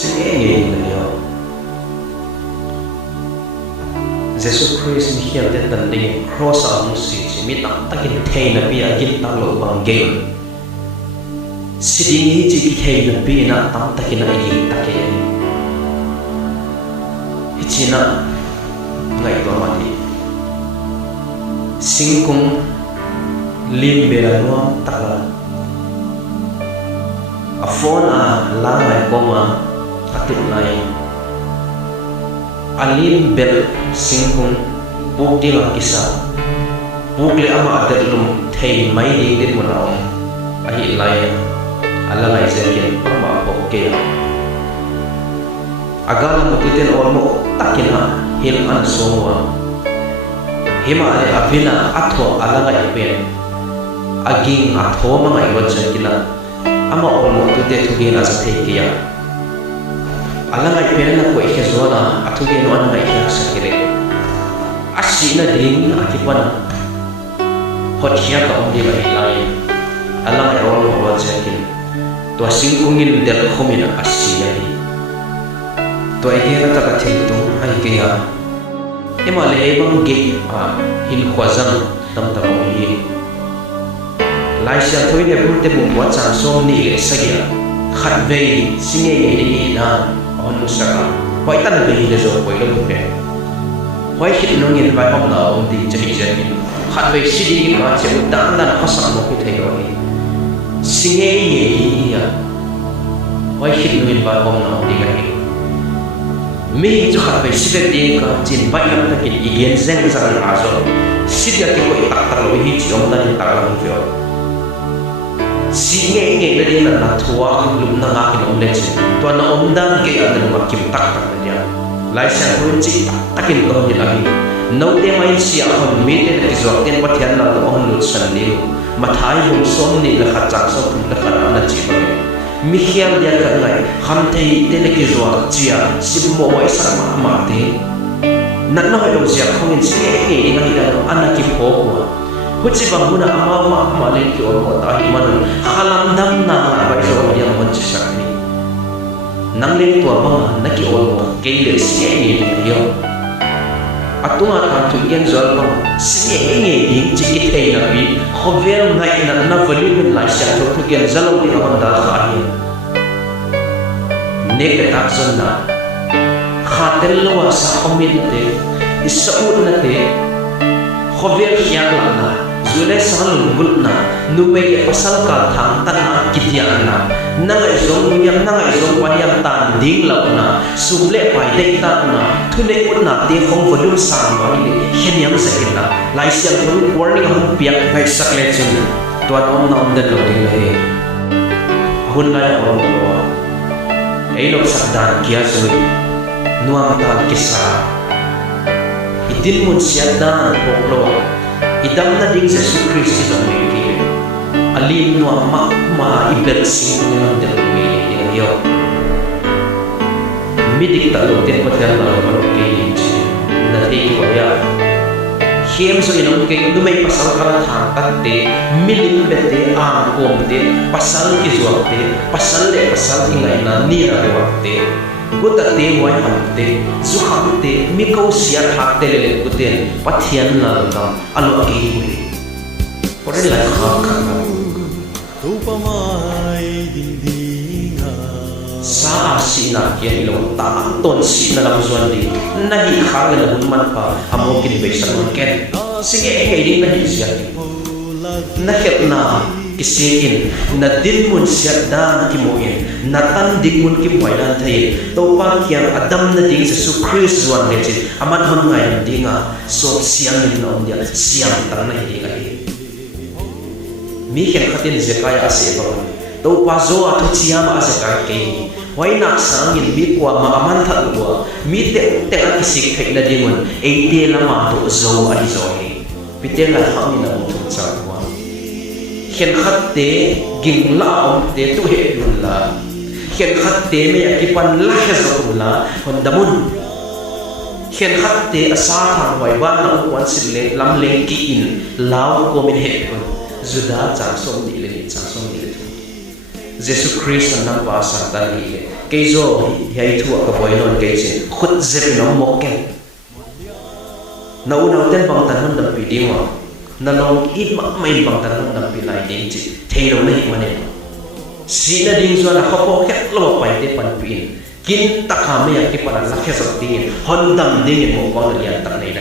Sige niyo. Jesus Christ mi hial te tan ding cross ang si mi tak takin thei na pi agin tak lo bang game. Siding hi chi ki thei na pi na tam takin agin takin. Ichina ngai to mati. Singkung lim bela nuam takla. A phone a langai koma atip nai. Alim bel singkung buk di lang kisa. Buk li ama adelum thei mai di din mo naong. Ahi lai alangai zekin pama oke. Agala mututen ormo takina hil an somwa. Hima ale abina atho alangai pen. Aging atho mga iwan kina ama ormo tute tugina sa tekiya. Alangai pen na ko ikezona atugen wan mai sa kire. Asina ding akipan hotya ka om di mai lai. Alangai ormo wan kin. To singkungin del khomina asina di. To igena ta ka thiltu ai kiya. Hima le bang ge hin khwazang tam tam hi. Lai sia thoi ne bu te bu wa chang som ni le sagia. Khat vei singe ni na on saka. Hoi tan vei le zo koi lo ke. Hoi hit no ngin vai hom na om di chai chai ni. Khat vei si di ka che u dan dan khasak mo ku thei ro ni. Singe ni ya. Hoi hit no ngin vai hom na om di ka ni. Mi chu khat vei si ve di ka chin vai lam ta kin igen zeng zang a zo. Si dia ki koi tak tak lo hi chi om dan tak la hom fio. Si nge na din na tuwa lum na nga kin om le chi. To na om dan ke ya na kim tak tak na dia. Lai sa ko chi tak kin ko ni la hi. No te mai si a hon mi te ti zo ten pathian na to on lut san ni. Mathai hum som ni la khat chak so thum la khat na chi ba. Mi khiam dia ka ngai kham thei te le ki zo chia sim mo wai sa ma te. Na no ho sia khong in si nge ni ngai da ana ki pho ko. Huchi bang huna ama le ki or mo ta hi man khalam dam na ba zo dia mon chi sak ni nang le to ba na ki or mo ke le si ni yo atunga ta tu gen zol ba si nge ding chi ki thei na bi khovel ngai na volume la sha to tu gen zalo di on da kha ni ne ke tak zon na khatel lo sa khomit te isaud na te khovel khiang la na Zule sangal gulna numei pasal ka thang tan kitia na nangai zong yam nangai zong wanyam tan ding launa sumle pai dei ta na thune utna te khong volume sang wa ni heniam sakina lai siam thung warning hum piak ngai sakle chin tuan om na om den lo ding le hun lai om lo ei lo sakdan kia sui nuam ta kisa idin mun siadan poklo idam na ding Jesus Christ is amazing. Alim no ma ibel sing ng dami yo. Midik ta lo ten patyan na lo ke na te ko ya. Hiem so inom ke no may pasal ka thang tatte milim bete a kom te pasal ki zo te pasal le pasal ingai na ni na te Guta te wai hamte zuhamte mikau sia thakte le kuten pathian la kam alo agi hui ore la khak khak upamai ding dinga sa sina kian lo ta ton sina lam zuan di nahi khang la hun man pa amo kin be san ken sige ngai ding nahi sia na khet na kisiin na din mun siya dan kimuin na tan din mun kimuin na tayo to pa kiyang adam na ding sa Jesus Christ zuan ngechin amat hon ngay di nga so siyang yun na om diya siyang tang na hindi nga mi kiyang katin Zekaya ase pa to pa zo ato siyama ase kay why nak sangin mi kwa makamanta uwa mi te ang kisik kay na di mun ay di lama to zo ay zo pite nga hangin na mo sa tuwa khen khát te ging lao te tu he lun la khen khát te me akipan la he zo la hon damun khen khát te asa thang wai ba na kwan sin le lam le ki in lao ko min he kon zuda cha som ni le cha som ni le Jesus Christ nam pa san tan hi ke zo hi thu ka boy non ke chin khut zep no mok ken na u na ten bang tan dam pi ding wa na long it ma mai bang tan dam pi lai ding chi thei lo na hi mane si na ding zo na khopo khet lo pai te pan pin kin takha me ya ki para la khe sak ding hon dam ding mo bang lian tak nei